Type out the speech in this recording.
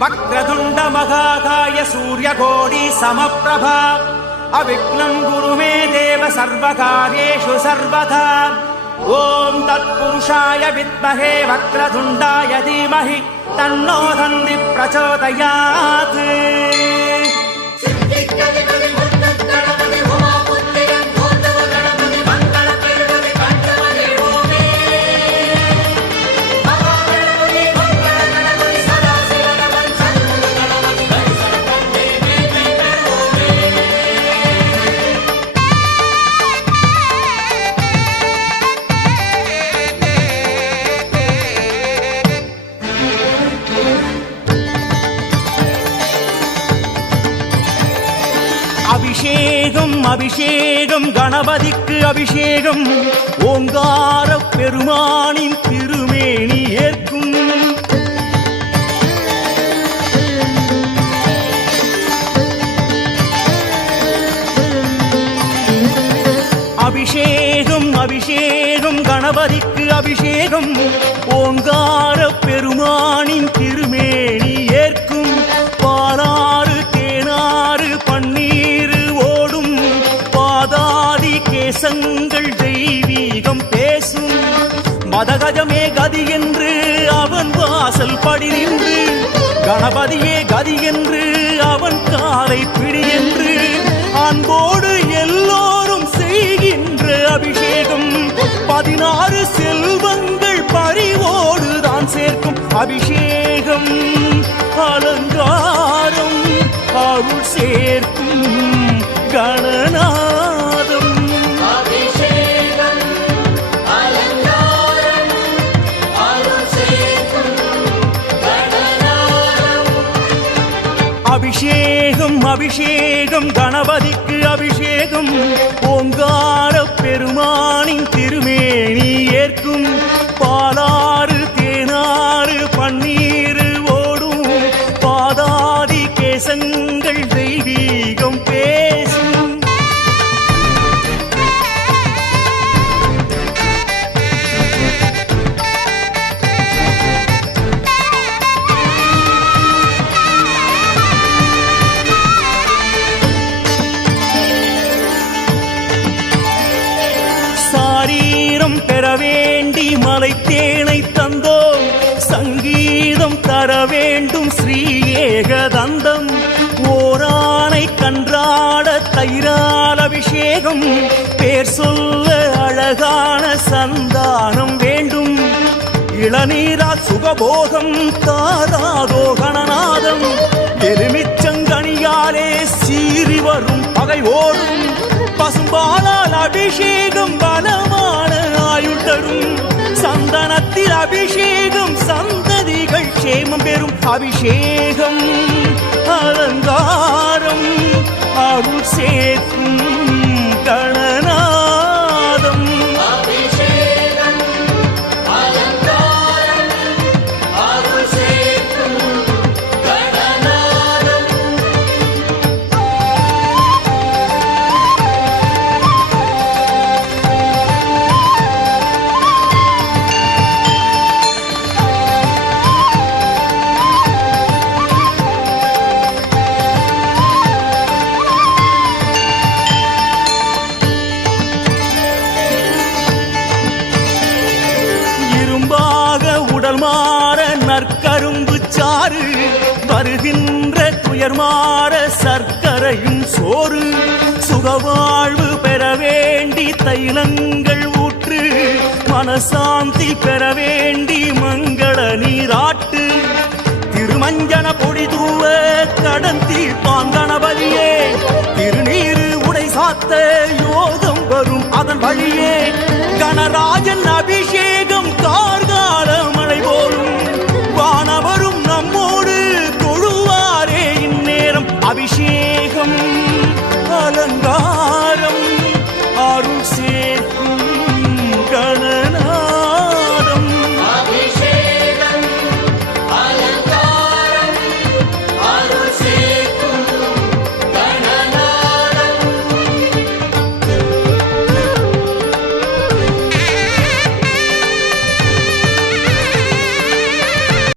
వక్రదుండ మహాకాయ సూర్యకోడి సమప్రభ అవిఘ్నం గురు మే దేవ సర్వకార్యేషు సర్వదా ఓం తత్పురుషాయ విద్మహే వక్రదుండాయ ధీమహి తన్నో ప్రచోదయాత్ அபிஷேகம் அபிஷேகம் கணபதிக்கு அபிஷேகம். ஓங்கார பெருமானின் திருமேனி ஏற்கும். அபிஷேகம் அபிஷேகம் கணபதிக்கு அபிஷேகம். ஓங்கார கேசங்கள் தெய்வீகம் பேசும். மதகஜமே கதி என்று அவன் வாசல் படி நின்று கணபதியே கதி என்று அவன் காலை பிடி என்று. அன்போடு எல்லோரும் செய்கின்ற அபிஷேகம். பதினாறு செல்வங்கள் பறிவோடு தான் சேர்க்கும் அபிஷேகம். அலங்காரம் அருள் சேர்க்கும் கணனா அபிஷேகம் அபிஷேகம் கணபதிக்கு அபிஷேகம். ஓங்கார பெருமானின் திருமே தேனை தந்தோம். சங்கீதம் தர வேண்டும் ஸ்ரீ ஏகதந்தம். ஓரானை கன்றாட தைரால் அபிஷேகம். பேர் சொல்ல அழகான சந்தானம் வேண்டும். இளநீரா சுகபோகம் தாராதோ கணநாதம். எலுமிச்சங்கனியாலே சீறி வரும் பகை ஓடும் சந்ததிகள் சேமம் பெறும் அபிஷேகம் அலங்காரம் அருள் சேர்க்கும். வருகின்ற துயர் மாற சர்க்கரையும் சோறு சுகவாழ்வு பெற வேண்டி தைலங்கள் ஊற்று மனசாந்தி பெற வேண்டி மங்கள நீராட்டு. திருமஞ்சன பொடி தூவ கடன் தீர்ப்பான் கணபதியே திருநீரு உடை சாத்த யோகம் வரும் அதன் வழியே. கனராஜன்